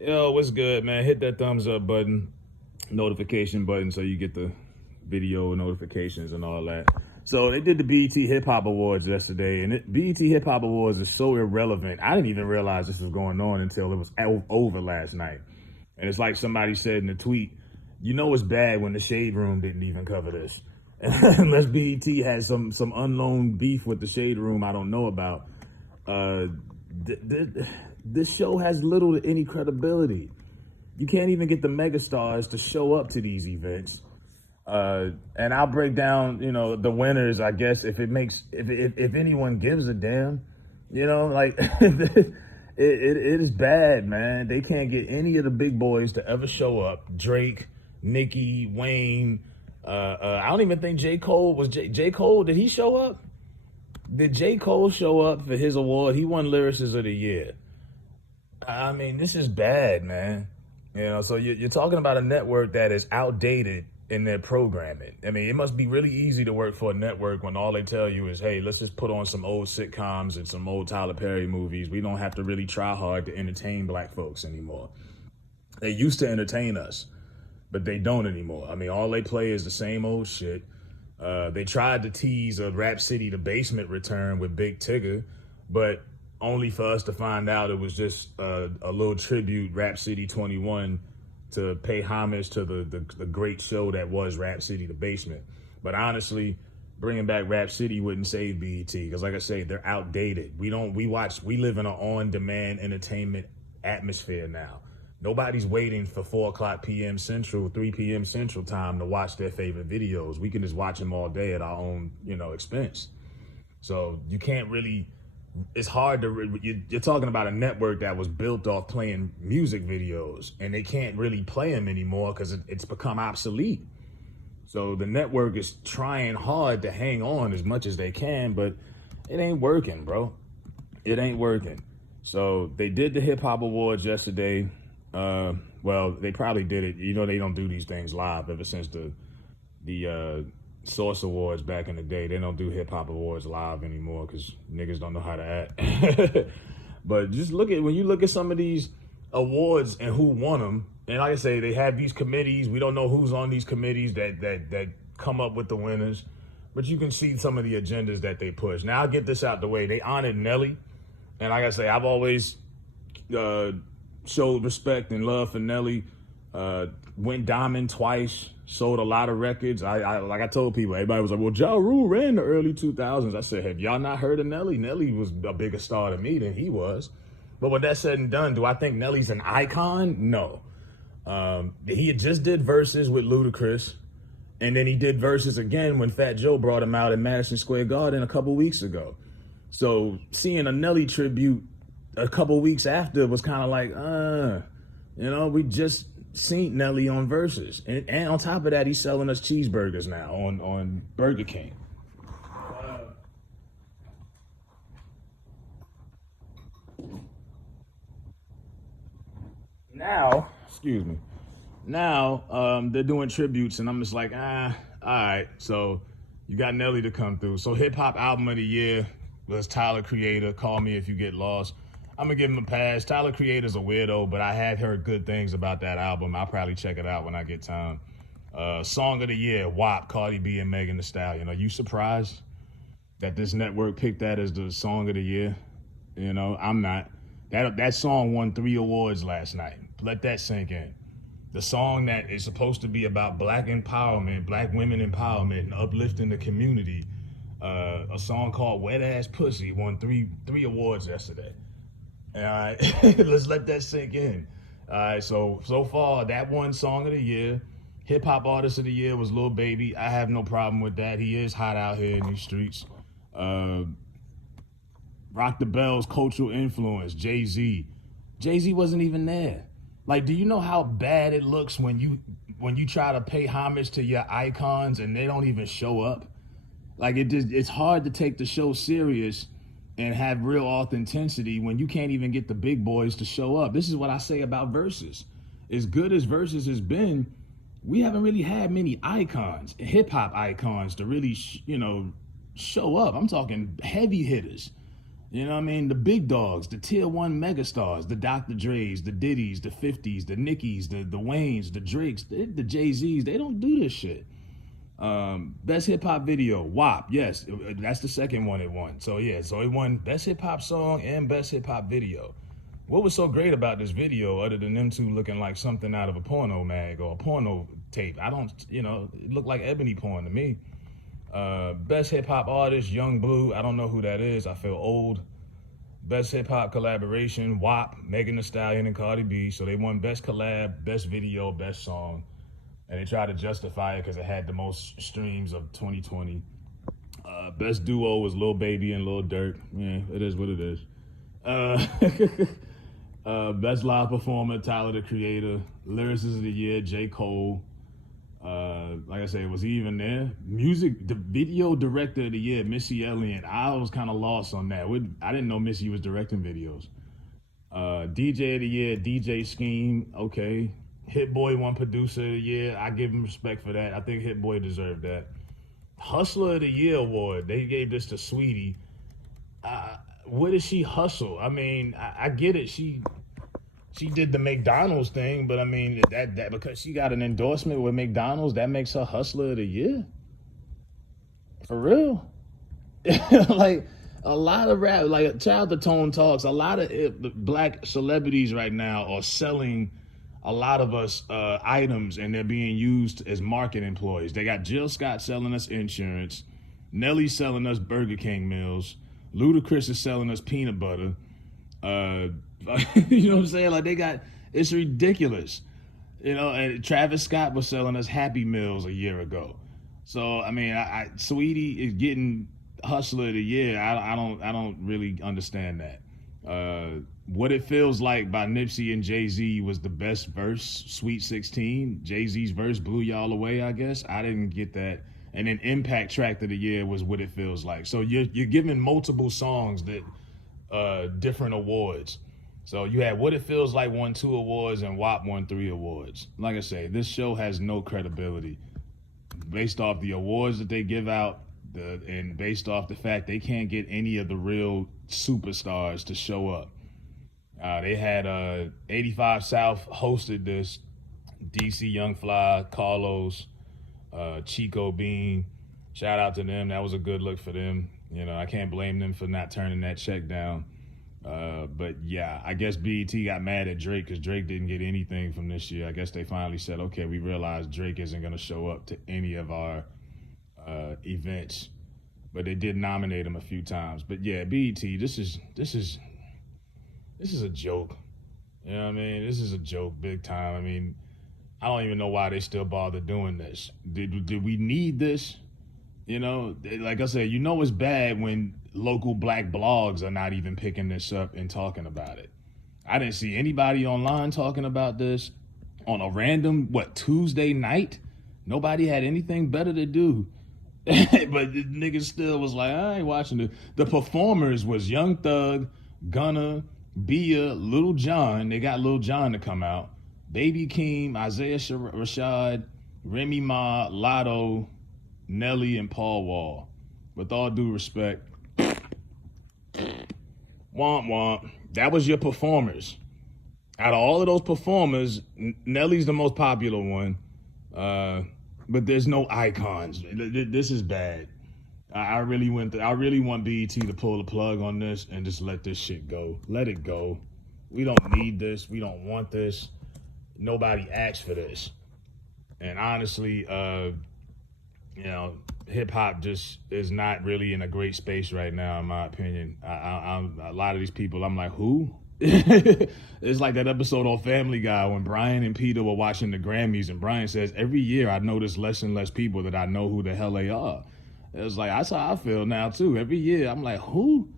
Yo, what's good, man? Hit that thumbs up button, notification button, so you get the video notifications and all that. So they did the BET Hip Hop Awards yesterday, and BET Hip Hop Awards is so irrelevant. I didn't even realize this was going on until it was over last night. And it's like somebody said in the tweet, you know it's bad when the Shade Room didn't even cover this. Unless BET has some unknown beef with the Shade Room I don't know about. Uh, this show has little to any credibility. You can't even get the megastars to show up to these events. And I'll break down, the winners, I guess, if anyone gives a damn, like it is bad, man. They can't get any of the big boys to ever show up. Drake, Nicki, Wayne. I don't even think J. Cole was J. Cole. Did he show up? Did J. Cole show up for his award? He won Lyricist of the Year. I mean, this is bad, man. So you're talking about a network that is outdated in their programming. I mean, it must be really easy to work for a network when all they tell you is, hey, let's just put on some old sitcoms and some old Tyler Perry movies. We don't have to really try hard to entertain black folks anymore. They used to entertain us, but they don't anymore. I mean, all they play is the same old shit. They tried to tease a Rap City The Basement return with Big Tigger, but only for us to find out it was just a little tribute, Rap City 21, to pay homage to the great show that was Rap City The Basement. But honestly, bringing back Rap City wouldn't save BET because, like I say, they're outdated. We live in an on-demand entertainment atmosphere now. Nobody's waiting for 4 o'clock p.m. Central, 3 p.m. Central time to watch their favorite videos. We can just watch them all day at our own, expense. So you can't really, it's hard to, you're talking about a network that was built off playing music videos, and they can't really play them anymore because it's become obsolete. So the network is trying hard to hang on as much as they can, but it ain't working, bro. It ain't working. So they did the Hip Hop Awards yesterday. Well, they probably did it. They don't do these things live ever since the Source Awards back in the day. They don't do Hip Hop Awards live anymore because niggas don't know how to act. But just when you look at some of these awards and who won them, and like I say, they have these committees. We don't know who's on these committees that come up with the winners, but you can see some of the agendas that they push. Now, I'll get this out the way. They honored Nelly, and like I say, I've always showed respect and love for Nelly. Went diamond twice, sold a lot of records. Like I told people, everybody was like, well, Ja Rule ran the early 2000s. I said, have y'all not heard of Nelly? Nelly was a bigger star to me than he was. But when that's said and done, do I think Nelly's an icon? No. He had just did verses with Ludacris, and then he did verses again when Fat Joe brought him out in Madison Square Garden a couple weeks ago. So seeing a Nelly tribute a couple weeks after was kind of like, we just seen Nelly on verses. And on top of that, he's selling us cheeseburgers now on Burger King. Now, they're doing tributes, and I'm just like, all right. So you got Nelly to come through. So Hip Hop Album of the Year was Tyler Creator, Call Me If You Get Lost. I'm going to give him a pass. Tyler Creator's a weirdo, but I have heard good things about that album. I'll probably check it out when I get time. Song of the Year, WAP, Cardi B and Megan Thee Stallion. Are you surprised that this network picked that as the Song of the Year? I'm not. That song won 3 awards last night. Let that sink in. The song that is supposed to be about black empowerment, black women empowerment, and uplifting the community. A song called Wet Ass Pussy won three awards yesterday. All right, let's let that sink in. All right, so far that won Song of the Year. Hip Hop Artist of the Year was Lil Baby. I have no problem with that. He is hot out here in these streets. Rock the Bells Cultural Influence, Jay-Z. Jay-Z wasn't even there. Like, do you know how bad it looks when you try to pay homage to your icons and they don't even show up? Like, it's hard to take the show serious and have real authenticity when you can't even get the big boys to show up. This is what I say about Versus. As good as Versus has been, we haven't really had many icons, hip-hop icons, to really, show up. I'm talking heavy hitters. You know what I mean? The big dogs, the tier one megastars, the Dr. Dre's, the Diddy's, the 50s, the Nickies, the Waynes, the Drakes, the Jay-Z's. They don't do this shit. Best hip hop video, WAP. Yes, that's the second one it won. So yeah, so it won best hip hop song and best hip hop video. What was so great about this video, other than them two looking like something out of a porno mag or a porno tape? I don't, it looked like ebony porn to me. Best hip hop artist, Young Blue. I don't know who that is. I feel old. Best hip hop collaboration, WAP, Megan Thee Stallion and Cardi B. So they won best collab, best video, best song. And they tried to justify it because it had the most streams of 2020. Best duo was Lil Baby and Lil Durk. Yeah, it is what it is. Best live performer, Tyler the Creator. Lyricist of the year, J. Cole. Like I said, was he even there? The video director of the year, Missy Elliott. I was kind of lost on that. I didn't know Missy was directing videos. DJ of the year, DJ Scheme. Okay. Hit Boy won producer of the year. I give him respect for that. I think Hit Boy deserved that. Hustler of the year award. They gave this to Sweetie. What did she hustle? I mean, I get it. She did the McDonald's thing, but I mean that because she got an endorsement with McDonald's, that makes her hustler of the year. For real. Like a lot of rap, like Child the Tone Talks, a lot of black celebrities right now are selling a lot of us items, and they're being used as market employees. They got Jill Scott selling us insurance, Nelly selling us Burger King meals, Ludacris is selling us peanut butter. You know what I'm saying? Like it's ridiculous. And Travis Scott was selling us Happy Meals a year ago. So I mean, Sweetie is getting Hustler of the Year. I don't really understand that. What It Feels Like by Nipsey and Jay-Z was the best verse. Sweet 16. Jay-Z's verse blew y'all away, I guess. I didn't get that. And then Impact Track of the Year was What It Feels Like. So you're giving multiple songs that different awards. So you had What It Feels Like won 2 awards and WAP won 3 awards. Like I say, this show has no credibility based off the awards that they give out and based off the fact they can't get any of the real superstars to show up. They had 85 South hosted this. DC Young Fly, Carlos, Chico Bean. Shout out to them. That was a good look for them. I can't blame them for not turning that check down. But yeah, I guess BET got mad at Drake because Drake didn't get anything from this year. I guess they finally said, okay, we realize Drake isn't going to show up to any of our events. But they did nominate him a few times. But yeah, BET, this is a joke. You know what I mean? This is a joke big time. I mean, I don't even know why they still bother doing this. Did we need this? Like I said, it's bad when local black blogs are not even picking this up and talking about it. I didn't see anybody online talking about this on a random, Tuesday night? Nobody had anything better to do. But the nigga still was like, I ain't watching it. The performers was Young Thug, Gunna, Bia, Lil Jon. They got Lil Jon to come out. Baby Keem, Isaiah Rashad, Remy Ma, Lotto, Nelly, and Paul Wall. With all due respect, womp womp. That was your performers. Out of all of those performers, Nelly's the most popular one. But there's no icons. This is bad. I really want BET to pull the plug on this and just let this shit go. Let it go. We don't need this. We don't want this. Nobody asked for this. And honestly, hip hop just is not really in a great space right now, in my opinion. A lot of these people, I'm like, who? It's like that episode on Family Guy when Brian and Peter were watching the Grammys, and Brian says, every year I notice less and less people that I know who the hell they are. It's like, that's how I feel now too. Every year I'm like, who?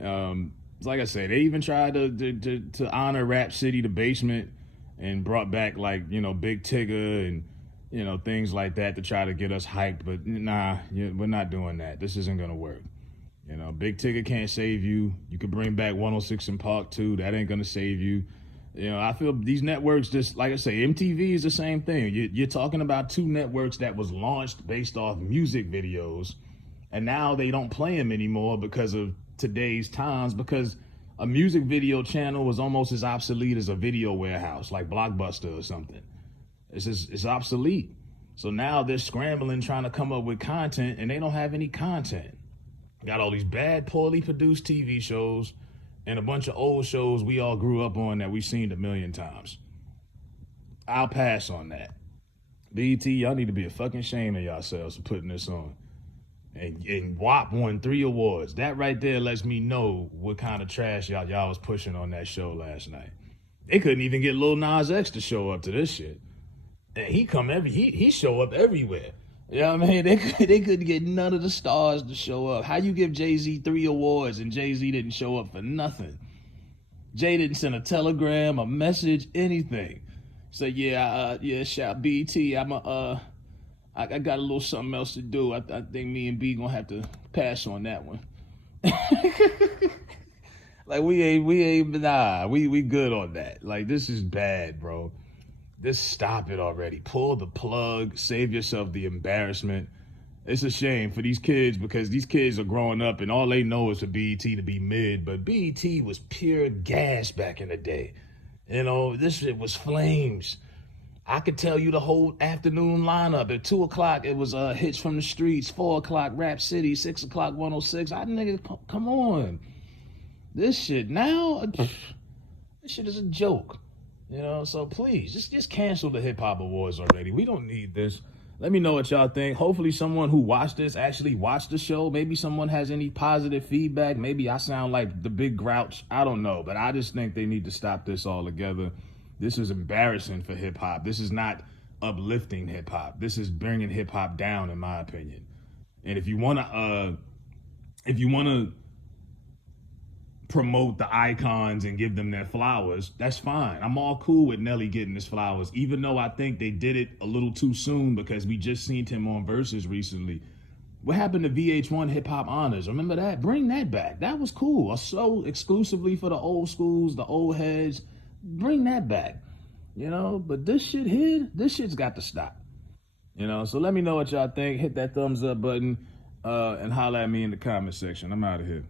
Like I said, they even tried to honor Rap City, the Basement, and brought back Big Tigger and things like that to try to get us hyped. But nah, we're not doing that. This isn't gonna work. Big Tigger can't save you. You could bring back 106 in Park 2. That ain't gonna save you. I feel these networks, just like I say, MTV is the same thing. You're talking about 2 networks that was launched based off music videos, and now they don't play them anymore because of today's times, because a music video channel was almost as obsolete as a video warehouse like Blockbuster or something. It's obsolete. So now they're scrambling trying to come up with content, and they don't have any content. Got all these bad, poorly produced TV shows and a bunch of old shows we all grew up on that we've seen a million times. I'll pass on that. BET, y'all need to be a fucking shame of yourselves for putting this on. And WAP won 3 awards. That right there lets me know what kind of trash y'all was pushing on that show last night. They couldn't even get Lil Nas X to show up to this shit. And he show up everywhere. You know what I mean? They couldn't get none of the stars to show up. How you give Jay-Z 3 awards and Jay-Z didn't show up for nothing? Jay didn't send a telegram, a message, anything. So shout BET. I got a little something else to do. I think me and B gonna have to pass on that one. Like we good on that. Like, this is bad, bro. Just stop it already. Pull the plug. Save yourself the embarrassment. It's a shame for these kids, because these kids are growing up and all they know is for BET to be mid. But BET was pure gas back in the day. You know, this shit was flames. I could tell you the whole afternoon lineup. At 2 o'clock, it was Hits from the Streets. 4 o'clock, Rap City. 6 o'clock, 106. Come on. This shit now, this shit is a joke. You know, so please, just cancel the Hip Hop Awards already. We don't need this. Let me know what y'all think. Hopefully someone who watched this actually watched the show. Maybe someone has any positive feedback. Maybe I sound like the big grouch. I don't know. But I just think they need to stop this altogether. This is embarrassing for hip hop. This is not uplifting hip hop. This is bringing hip hop down, in my opinion. And if you want to promote the icons and give them their flowers, that's fine. I'm all cool with Nelly getting his flowers, even though I think they did it a little too soon, because we just seen him on Versus recently. What happened to VH1 Hip Hop Honors? Remember that? Bring that back. That was cool. A show exclusively for the old schools, the old heads. Bring that back. You know, but this shit here, this shit's got to stop. You know, so let me know what y'all think. Hit that thumbs up button and holler at me in the comment section. I'm out of here.